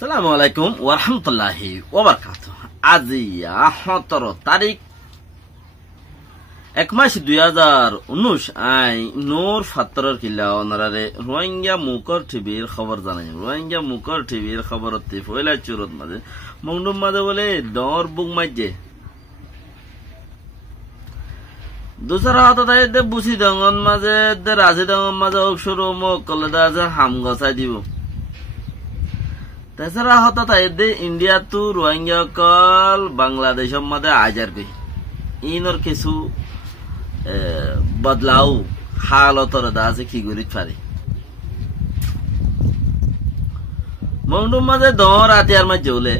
সালামু আলাইকুম ওয়া রাহমাতুল্লাহি ওয়া বারাকাতুহু। আজি 17 তারিখ 1 মাস 2019 আই নূর ফাত্তরের কিল্লা অনারে রোহিঙ্গা মুকর টিভির খবর জানাই। রোহিঙ্গা মুকর টিভির খবরতে পয়লা চুরত মাঝে মংডুম মাঝে বলে ডর বুক মাঝে দুসরা হাত দে বুসি দঙ্গন মাঝে দে রাজি দঙ্গন মাঝে অক্ষর মুখ কলে দা হাম গছাই দিব। তেসরা হতা তাইদে ইন্ডিয়া তু রোহিঙ্গা কল বাংলাদেশের মধ্যে আজারবে ইনর কিছু বদলাও হালতর দা আছে কি গরিত পারে মংডুম মাঝে ডর আতিয়ার মাঝে হলে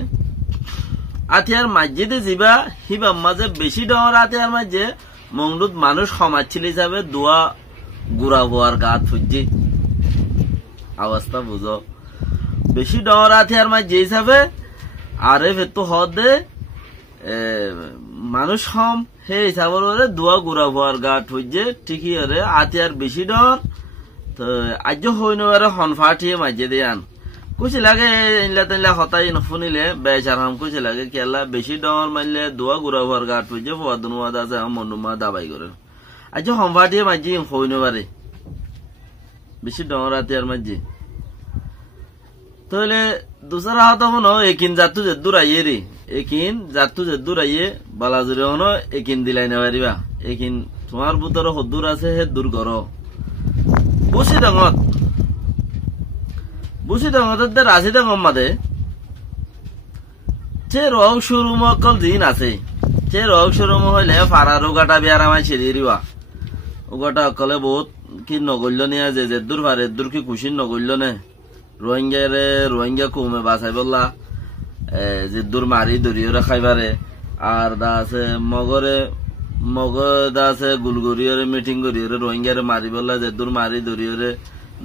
আতিয়ার মাঝে যাবা হিবা মাঝে বেশি ডর আতিয়ার মাঝে মংডুত মানুষ সমাজছিল হিসাবে দোয়া গুড়া হওয়ার গাত ফুজি অবস্থা বুঝো বেশি ডর আতিয়ার মাঝে হিসাবে আরে ভেতু হদে মানুষ হম হে হিসাবের দোয়া গুড়া হওয়ার গাত ফুজে ঠিকই আরে আতিয়ার বেশি ডর তো আজ হইন হনফাটিয়ে মাঝে দিয়ে আন কুচি লাগে ইনলা তিনলা হতাই শুনিলে বেচার হাম কুচি লাগে কেলা বেশি ডর মারলে দোয়া গুড়া হওয়ার গাট ফুজে ফোয়াদনুয়া আছে মনুমা দাবাই করে আজ হনফাটিয়ে মাঝে হইন পারে বেশি ডর আতিয়ার মাঝে তাহলে দুসরা হাত হনো একিন জাতু যে দূর আইয়ে রে একিন জাতু যে দূর আইয়ে বালাজুরে হনো একিন দিলাই না পারিবা একিন তোমার ভিতরে হদুর আছে হে দূর করো বুঝি ডাঙত রাশি ডাঙর মাদে যে রং শোরুম অকল দিন আছে যে রং শোরুম হইলে ফারার ওগাটা বিয়ার আমায় ছেড়ে দিবা ওগাটা অকলে বহুত কি নগল্য নিয়ে যে দূর ফারে দূর কি খুশি নগল্য নে রোহিঙ্গা কমে বাঁচাই বললা যে দূর মারি দরিয়রে খাইবারে আর দা আছে মগ দা আছে গুলগরিয়রে মিটিং করিয়রে রোহিঙ্গারে মারি বললা যে দূর মারি দরিয়রে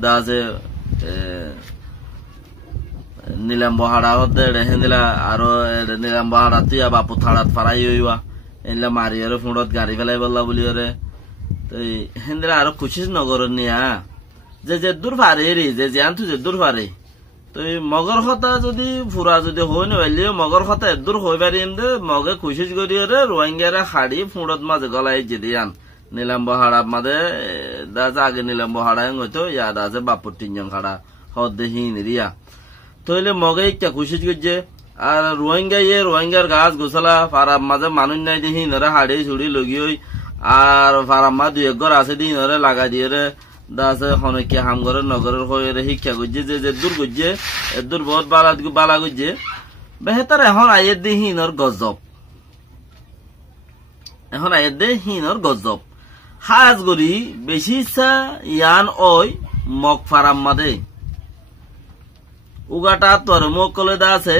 দা আছে নিলাম বহাড়া হতে হেন্দিলা আরো নিলাম বহাড়া তুই বাপু থাড়াত ফারাই হইবা এনলা মারিয়রে ফুঁড়ত গাড়ি ফেলাই বললা বলিয়রে তো হেন্দিলা আরো খুশি নগর নিয়া যে দূর পারে রে যে আনতু যে দূর পারে তো মগর কথা যদি ফুরা যদি হই নইলে মগর কথা দূর হই পারিম দে মগে খুশি করিয়ে রে রোহিঙ্গারে হাড়ি ফুঁড়ত মাঝে গলাই যদি আন নিলাম বহাড়া মাঝে দা আগে নিলাম বহাড়া হইতো ইয়াদ আছে বাপুর তিনজন খাড়া হদ হিন রিয়া তইলে মগে একটা খুশি করছে আর রোহিঙ্গার গাছ গোছালা ফারাম মাঝে মানুষ নাই দিয়ে হিনরে হাড়ি ছুড়ি লগি হই আর ফারাম মা দুই একর আছে দিয়ে হিনরে লাগা দিয়ে রে দাসে হনকে হামগরের নগরের হয়ে শিক্ষা করছে যে দূর করছে দূর বহুত বালা করছে বেহেতার এখন আয়ের দে হিনর গজব এখন আয়ের দে হিনর গজব হাজ গরি বেশি ইচ্ছা ইয়ান ওই মগ ফারাম মাদে উগাটা তোর মগ কলে দা আছে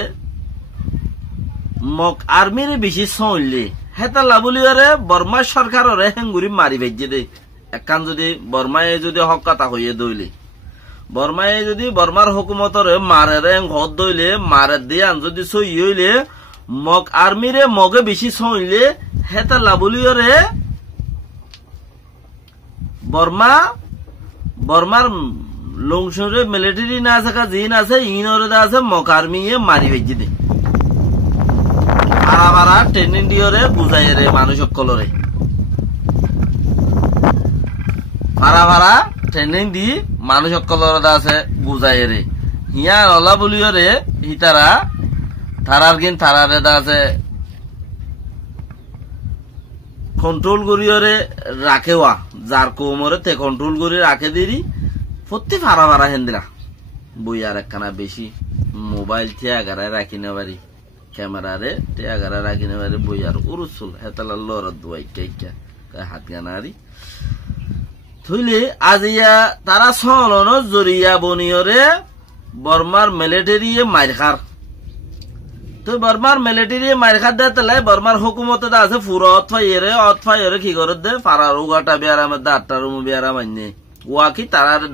মগ আর্মিরে বেশি সইলে হেতা লাবুলিয়ারে বর্মা সরকারের হেঙ্গুরি মারি ভেজে দে একান যদি বর্মায় যদি হক কথা হইয়ে দইলে বর্মায় যদি বর্মার হুকুমতর মারে ঘর দইলে মারে দিয়ান যদি সই হইলে মগ আর্মিরে মগে বেশি সইলে হেতা লাবুলিয়রে বর্মার লংসরে মিলিটারি না থাকা জিন আছে ইনরে আছে মগ আর্মি মারি ভেজি দে আরা ট্রেনিং দিয়রে বুঝাই রে মানুষ সকলরে ভাড়া ট্রেনিং দি মানুষ সকলের আছে বুঝাই রে হিয়া নলা বলিও রে হিতারা থারারে দা আছে কন্ট্রোল করিও রে রাখেওয়া যার কোমরে তে কন্ট্রোল করে রাখে দিরি প্রতি ভাড়া হেন্দিরা বই আর একখানা বেশি মোবাইল থিয়া আগারায় রাখি না পারি ক্যামেরা রে তে আগারায় রাখি না পারি বই আর উরুসুল হেতালা লর দুয়াই হাত গানারি থইলে আজিয়া তারা সলন জরিয়া বনিয়রে বর্মার মিলিটারি মারখার তো বর্মার মিলিটারি মারখার দে তাহলে বর্মার হুকুমতে আছে ফুরা অথফাইরে কি করে দে ফারার উগাটা বিয়ারাম দে আটটা রুম বিয়ারাম আইনে ওয়াকি তারারে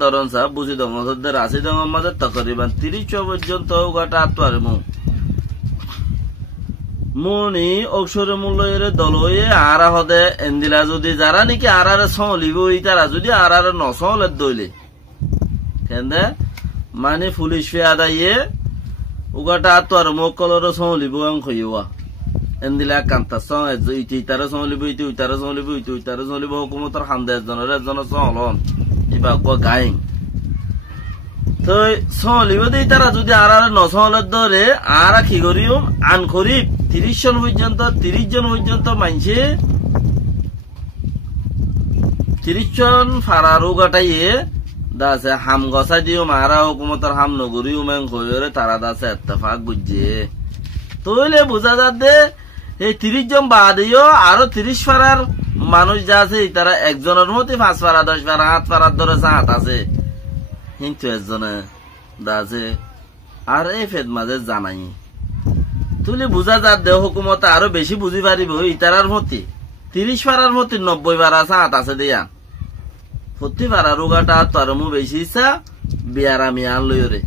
দরন সা বুঝি দঙ্গদের রাশি দঙ্গর মাঝে তকরিবান 30 পর্যন্ত উগাটা আটটারে মনি অক্ষরে মূল্য দলয়ে আরা হদে এন্দিলা যদি যারা নাকি আরারে সলিব তারা যদি আরারে নসলে দইলে কেন্দে মানে পুলিশ ফেয়াদা ইয়ে উগাটা তো আর মকলর সলিব আং খইওয়া এন্দিলা কান্তা সং ইতি ইতারে সলিব ইতি উইতারে সলিব ইতি উইতারে সলিব হুকুমতর হামদে একজন সলন ইবা ক গাইং তো সলিব দেই তারা যদি আর নসহলের ধরে আর কি করিও আন করি 30 জন পর্যন্ত মানছে 30 জন ফারারু গাটাইয়ে দাসে হাম গসা দিও মারা হুকুমতর হাম নগরী উমেন কইরে তারা দাসে ইত্তেফাক বুঝছে তইলে বুঝা যাচ্ছে এই 30 জন বাদেও আরো 30 ফারার মানুষ যা আছে তারা একজনের মধ্যে 5 ফারা 10 ফারা 8 ফারার ধরে সাত আছে কিন্তু একজনে দাসে আর এই ফেদ মাঝে জানাই তুলে বুঝা যাচ্ছে হুকুমত আরো বেশি বুঝি পারিব ইতারার মধ্যে 30 ফারার মধ্যে 90 ফারা সাত আছে দিয়া প্রতি ফারা রোগাটা তার মু বেশি ইচ্ছা বিয়ারামি আন লইরে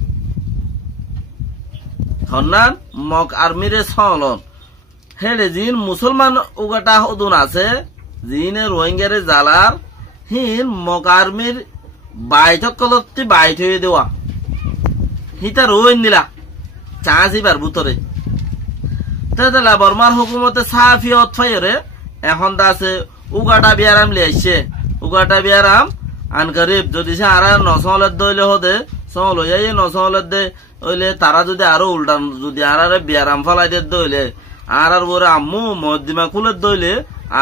হন্নান মক আর্মিরে সলন হেডে জিন মুসলমান উগাটা হদুন আছে জিনে রোহিঙ্গারে জালার হিন মক আর্মির বাইঠকলতি বাইঠ হয়ে দেওয়া হিতা রোহিন দিলা চাষিবার ভিতরে তাহলে বর্মার হুকুমতে সাফি অথফাইরে এখন আছে উগাটা বিয়ারাম লিয়াইছে উগাটা বিয়ারাম আন গরিব যদি সে আর নসহলের দইলে হদে সহল হইয়াই নসহলের দে হইলে তারা যদি আরো উল্টান যদি আর বিয়ারাম ফলাই দে দইলে আর বরে আম্মু মদিমা খুলের দইলে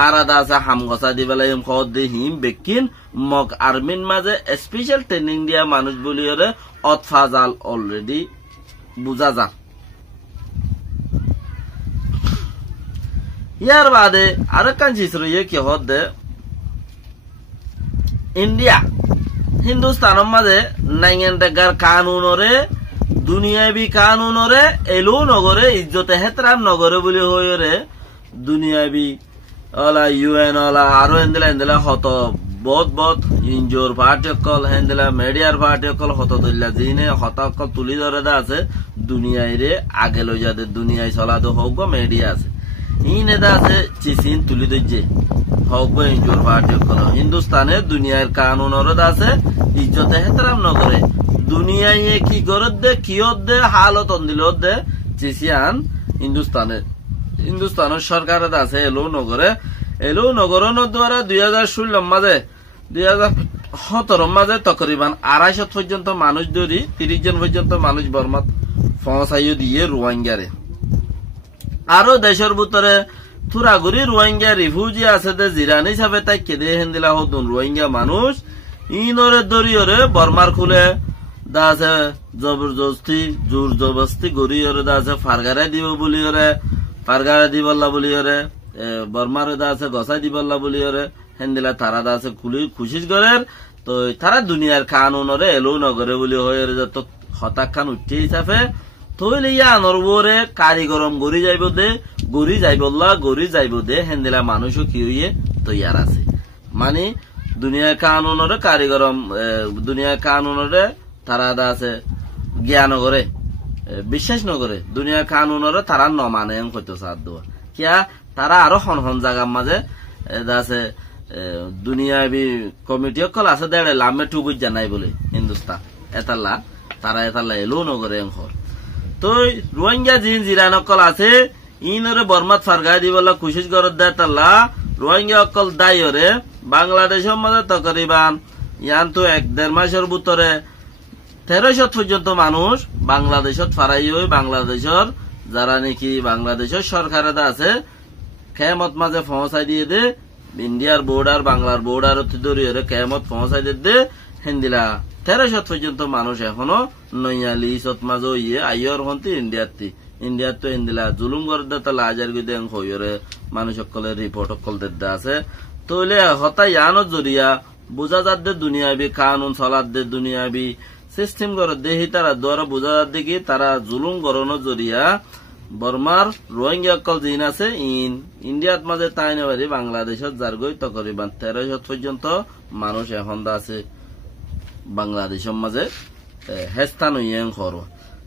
আর আছে হাম গসা দি বেলা খদ দি হিম বেকিন মক আর্মিন মাঝে স্পেশাল ট্রেনিং দিয়া মানুষ বলি অতফা জাল অলরেডি বুঝা যা ইয়ার বাদে আরেকখান চিত্র ইয়ে কি হদে ইন্ডিয়া হিন্দুস্তানের মাঝে নাইঙ্গেন টেগার কানুনরে দুনিয়াবি কানুনরে এলো নগরে ইজ্জতে হেতরাম নগরে বলি হইরে দুনিয়াবি অলা ইউএন অলা আরো এন্দেলা হত বহুত ইনজোর পার্টি অকল হেন্দেলা মিডিয়ার পার্টি অকল হত দইলা জিনে হত অকল তুলি ধরে দা আছে দুনিয়ায় রে আগে লই যাদের দুনিয়ায় চলাতো হোক মিডিয়া আছে ইনেদা আছে চিসিন তুলি দইছে হোক ইনজোর পার্টি অকল হিন্দুস্তানে দুনিয়ার কানুনর আছে ইজ্জতে হেতরাম নগরে দুনিয়ায় কি গরত দে কিয়ত দে হালত দিলত দে চিসিয়ান হিন্দুস্তানের সরকারের আছে এলো নগর দ্বারা 2016 মাঝে 2017 মাঝে তকরিবান 250 পর্যন্ত মানুষ ধরি 30 জন পর্যন্ত মানুষ বর্মাত পৌঁছাইও দিয়ে রোহিঙ্গারে আরো দেশের ভিতরে থুরাগুড়ি রোহিঙ্গা রিফিউজি আছে দে জিরানি হিসাবে তাই কেদে হেন্দিলা হতুন রোহিঙ্গা মানুষ ইনরে দরিয়রে বর্মার খুলে দাসে জবরদস্তি জোর জবরদস্তি গড়িয়রে দাসে ফারগারে দিব বলিয়রে ফারগারে দিবল্লা বলিয়রে বর্মার দাসে গসাই দিবল্লা বলিয়রে হেন্দিলা তারা দাসে খুশিস গরের তো তারা দুনিয়ার কানুনরে এলো নগরে বলি হয়ে যত হতাক খান উঠে হিসাবে তৈলে ইয়া নরবরে কারিগরম গড়ি যাইব দে হেন্দিলা মানুষও কি হইয়ে তৈয়ার আছে মানে দুনিয়ার কানুনরে কারিগরম দুনিয়ার কানুনরে তারা আছে জ্ঞান করে বিশ্বাস নগরে দুনিয়ার কানুনরে তারা নমানে হইতো সাথ দেওয়া কিয়া তারা আরো হন জায়গার মাঝে আছে দুনিয়াবি কমিটি অকল আছে দেড়ে লামে টুকুই জানাই বলে হিন্দুস্তান তারা এতাল্লা এলো নগরে এঙ্কর তো রোহিঙ্গা জিরান অকল আছে ইনরে বর্মাত ফারগাই দিবলা খুশিস গরত দেয় তাল্লা রোহিঙ্গা অকল দায়রে বাংলাদেশের মাঝে তকরিবান ইয়ান তো 1-1.5 মাসের ভিতরে 1300 পর্যন্ত মানুষ বাংলাদেশত ফারাই হয়ে বাংলাদেশের যারা নাকি বাংলাদেশের সরকারের আছে কেয়ামত মাঝে পৌঁছাই দিয়ে দে ইন্ডিয়ার বর্ডার বাংলার বর্ডার ধরে কেয়ামত পৌঁছাই দে হিন্দিলা 1300 পর্যন্ত মানুষ এখনো নইয়ালি ইসত মাঝে ইয়ে আইয়র হন্তি ইন্ডিয়ার তো হিন্দিলা জুলুম করে দে তাহলে আজার গুদে হইরে মানুষ সকলের রিপোর্ট সকল দে আছে তইলে হতা ইয়ানত জরিয়া বুঝা যাত দে দুনিয়াবি কানুন চলাত দে দুনিয়াবি সিস্টেম করে দেহি তারা দ্বারা বোঝা যাচ্ছে কি তারা জুলুম গরনো জরিয়া বর্মার রোহিঙ্গা অকল জিন আছে ইন্ডিয়াত মাঝে তাই নেবারি বাংলাদেশত যার গই তকরিবান 1300 পর্যন্ত মানুষ এখন আছে বাংলাদেশের মাঝে হেস্তান ইয়েং খর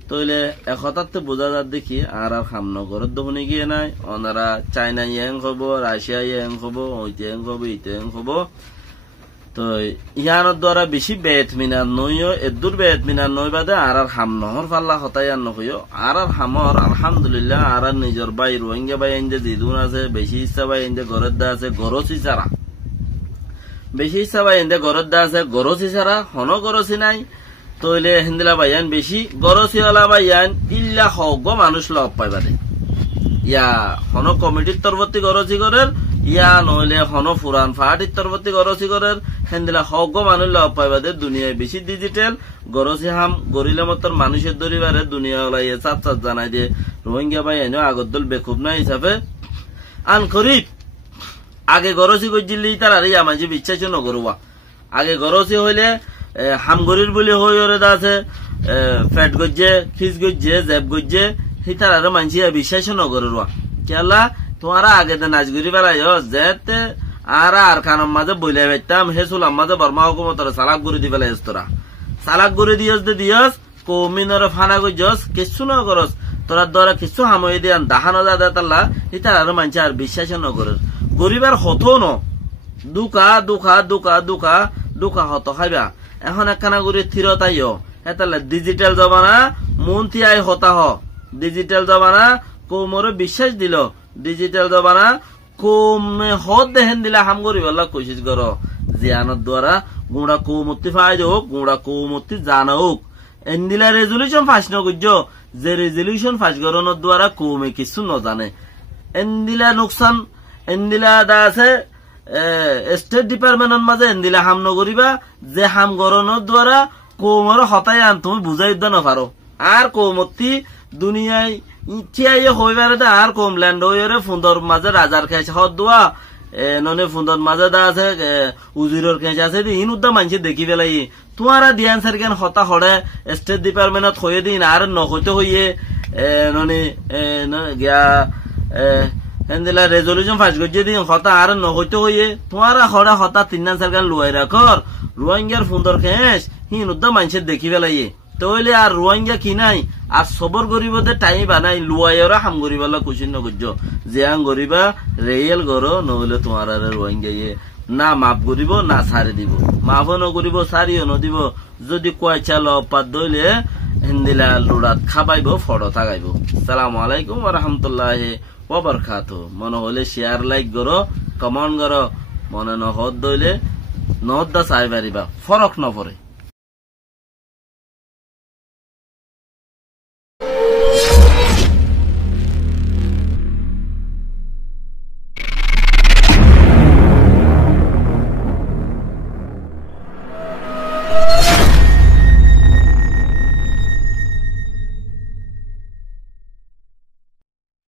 তইলে একতাতে বোঝা যাত দেখি আর খামনগরের দহনি গিয়ে নাই ওনারা চাইনা ইয়েং হব রাশিয়া ইয়েং হব ওইতে হব ইতে হব তো ইয়ানোর দ্বারা বেশি বেত মিনার নইও এদুর বেত মিনার নই বাদে আর হাম নহর পাল্লা হতাই আর নহইও আর হামর আলহামদুলিল্লাহ আর নিজের বাই রোহিঙ্গা বাই এনজে জিদুন আছে বেশি ইচ্ছা বাই এনজে গরের দা আছে গরসি ছাড়া বেশি ইচ্ছা বাই এনজে গরের দা আছে গরসি ছাড়া হন গরসি নাই তইলে হিন্দিলা বাইয়ান বেশি গরসিওয়ালা বাইয়ান ইল্লা হগ মানুষ লব পাইবারে ইয়া হন কমিটির তরবর্তী গরসি করের ইয়া নইলে হন ফুরান ফাহাটির তরবর্তী গরসি করের হেন্দিলা হগ মানুষ লব পাইবাদে দুনিয়ায় বেশি ডিজিটাল গরসি হাম গরিলে মতন মানুষের দরিবারে দুনিয়া ওলাই চাপ চাপ জানাই দিয়ে রোহিঙ্গা বাইয়ান আগরদল বেকুব না হিসাবে আন করিব আগে গরসি গজিলি তার আর আমাজি বিশ্বাস নগরুয়া আগে গরসি হইলে হামগরির বলে হই ওরে আছে ফ্যাট গজ্জে খিস গজ্জে জেব গজ্জে হিতার আর মানসি বিশ্বাস নগরুয়া কেলা তোমারা আগে দে নাচগুরি বেড়াই যেতে আর খানের মাঝে বইলে বেতাম হে সুলাম মাঝে বর্মা হুকুমতরে সালাক গুড়ি দি বেলা তোরা সালাক গুড়ি দিয়স দে দিয়স কৌমিনরে ফানা গজ্জস কিছু ন করস তোরা দ্বারা কিছু হামই দিয়ান দাহানো দাদা তাল্লা হিতার আর মানসি আর বিশ্বাস নগরের গরিবার হতো ন দুকা দুকা দুকা দুকা দুকা হতো খাইবা এখন একখানা গুড়ি থির তাইও এতালে ডিজিটাল জমানা মন্ত্রী আই হতা হ ডিজিটাল জমানা কৌমরে বিশ্বাস দিল ডিজিটাল জমানা কৌমে হদ দেহেন দিলা হাম করি বল্লা কোশিশ কর জিয়ানোর দ্বারা গুড়া কৌমূর্তি ফায়দ হোক গুড়া কৌমূর্তি জানা হোক এন্দিলা রেজলিউশন ফাঁস নগুজ যে রেজলিউশন ফাঁস করানোর দ্বারা কৌমে কিছু ন জানে এন্দিলা নোকসান এন্দিলা দা আছে স্টেট ডিপার্টমেন্টের মাঝে এন্দিলা হাম নগরিবা যে হাম গরনের দ্বারা কৌমর হতাই আন তুমি বুঝাই দিতে না পারো আর কৌমূর্তি দুনিয়ায় ইচ্ছাই হইবারে দা আর কম ল্যান্ড হইরে ফুন্দর মাঝে রাজার খেঁচ হদ দোয়া ননে ফুন্দর মাঝে দা আছে উজিরর খেঁচ আছে ইন উদ্দা মানছে দেখি পেলাই তোমারা দিয়ান স্যার কেন হতা হরে স্টেট ডিপার্টমেন্টত হয়ে দিন আর নহইতে হইয়ে ননে গিয়া হেন্দিলা রেজলিউশন ফাঁস করছে দিন হতা আর নহইতে হইয়ে তোমারা হরে হতা তিন স্যার কেন লুয়াই রাখর রোহিঙ্গার ফুন্দর খেঁচ হিন উদ্দা মানছে দেখি পেলাই তইলে আর রোহিঙ্গা কি নাই আর সবর গরিবতে টাই বানাই লুয়াইরা হাম গরিবালা কুচিন নগজ জিয়াং গরিবা রেল গরো নহলে তোমার আর রোহিঙ্গা না মাফ করিব না সারি দিব মাফও নকরিব সারিও নদিব যদি কয়চা লপাত দইলে হিন্দিলা লুড়াত খাবাইব ফটো থাকাইব। সালামু আলাইকুম ওয়া রাহমাতুল্লাহি ওয়া বারাকাতুহু। মনে হলে শেয়ার লাইক করো কমেন্ট করো মনে নহদ দইলে নহদা চাই পারিবা ফরক নপরে।